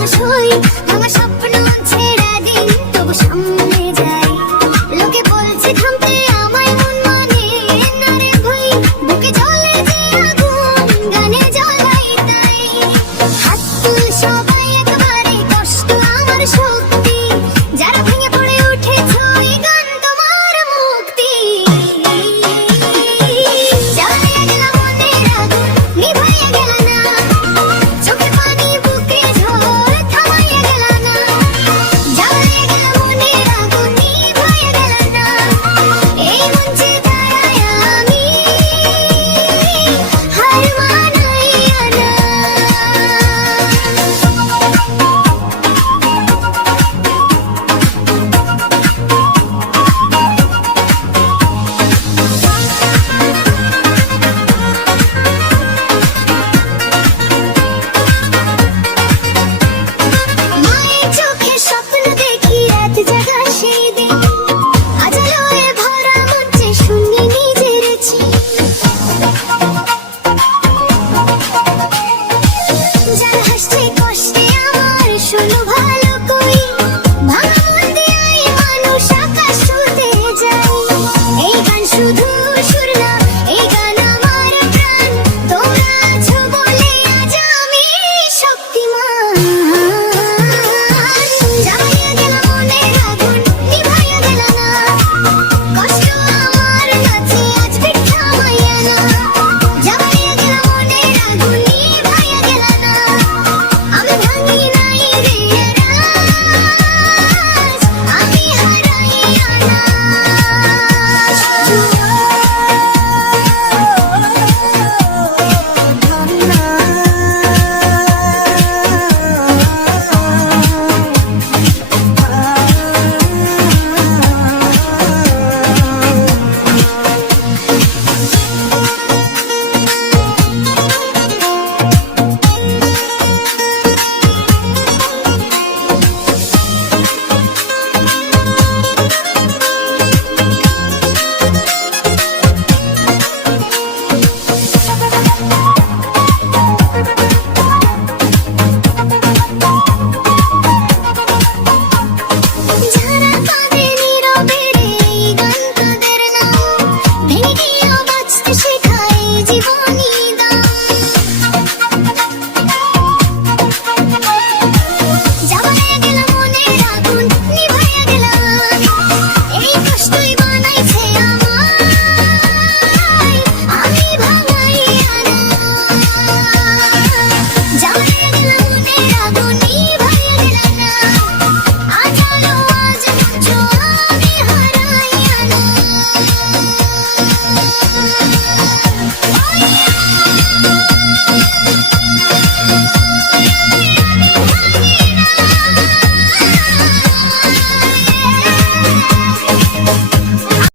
কষ্টে মানুষ হই